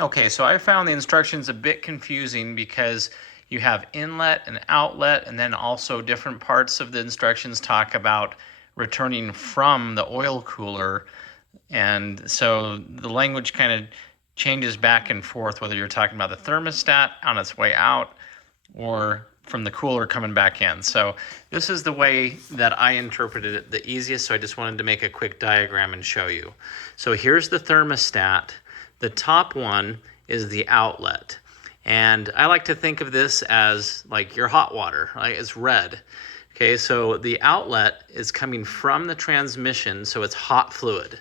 Okay, so I found the instructions a bit confusing because you have inlet and outlet, and then also different parts of the instructions talk about returning from the oil cooler. And so the language kind of changes back and forth, whether you're talking about the thermostat on its way out or from the cooler coming back in. So this is the way that I interpreted it the easiest, so I just wanted to make a quick diagram and show you. So here's the thermostat. The top one is the outlet. And I like to think of this as like your hot water, right? It's red. Okay, so the outlet is coming from the transmission, so it's hot fluid.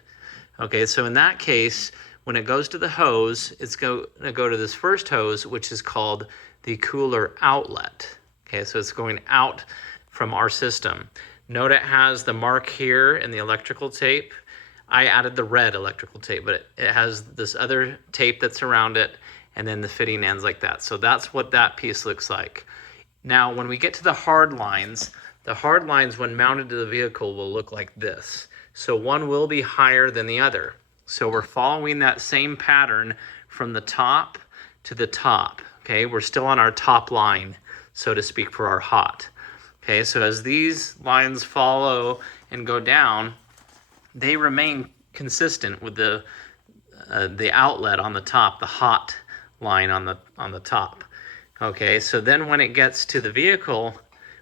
Okay, so in that case, when it goes to the hose, it's going to go to this first hose, which is called the cooler outlet. Okay, so it's going out from our system. Note it has the mark here in the electrical tape. I added the red electrical tape, but it has this other tape that's around it, and then the fitting ends like that. So that's what that piece looks like. Now, when we get to the hard lines when mounted to the vehicle will look like this. So one will be higher than the other. So we're following that same pattern from the top to the top. Okay, we're still on our top line, so to speak, for our hot. Okay, so as these lines follow and go down, they remain consistent with the outlet on the top, the hot line on the top. Okay, so then when it gets to the vehicle,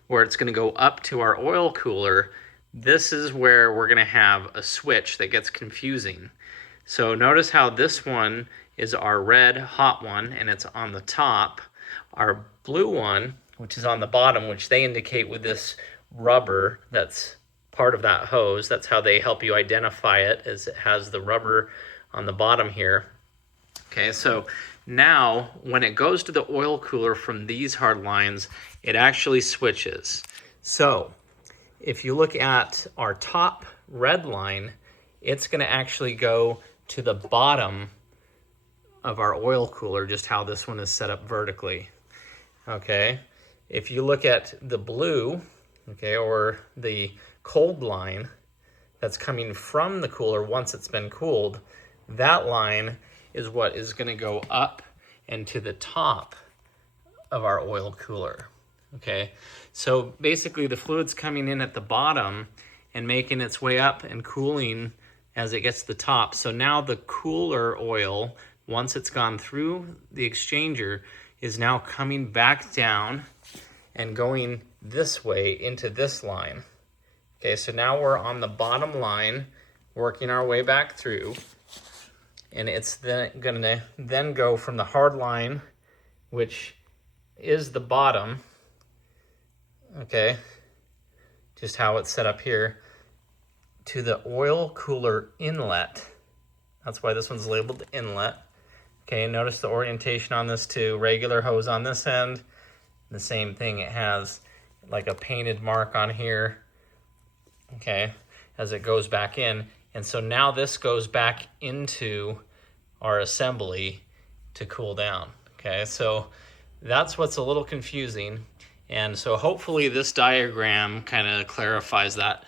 where it's going to go up to our oil cooler, this is where we're going to have a switch that gets confusing. So notice how this one is our red hot one, and it's on the top. Our blue one, which is on the bottom, which they indicate with this rubber that's part of that hose. That's how they help you identify it, as it has the rubber on the bottom here. Okay, so now when it goes to the oil cooler from these hard lines, it actually switches. So if you look at our top red line, it's going to actually go to the bottom of our oil cooler, just how this one is set up vertically. Okay, if you look at the blue, okay, or the cold line that's coming from the cooler once it's been cooled, that line is what is going to go up and to the top of our oil cooler. Okay, so basically the fluid's coming in at the bottom and making its way up and cooling as it gets to the top. So now the cooler oil, once it's gone through the exchanger, is now coming back down and going this way into this line. Okay, so now we're on the bottom line, working our way back through, and it's then gonna then go from the hard line, which is the bottom, okay, just how it's set up here, to the oil cooler inlet. That's why this one's labeled inlet. Okay, notice the orientation on this too. Regular hose on this end. The same thing, it has like a painted mark on here, okay, as it goes back in. And so now this goes back into our assembly to cool down. Okay, so that's what's a little confusing. And so hopefully this diagram kind of clarifies that.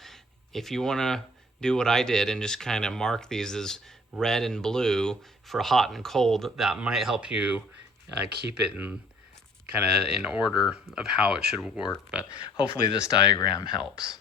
If you want to do what I did and just kind of mark these as red and blue for hot and cold, that might help you keep it in kind of in order of how it should work. But hopefully this diagram helps.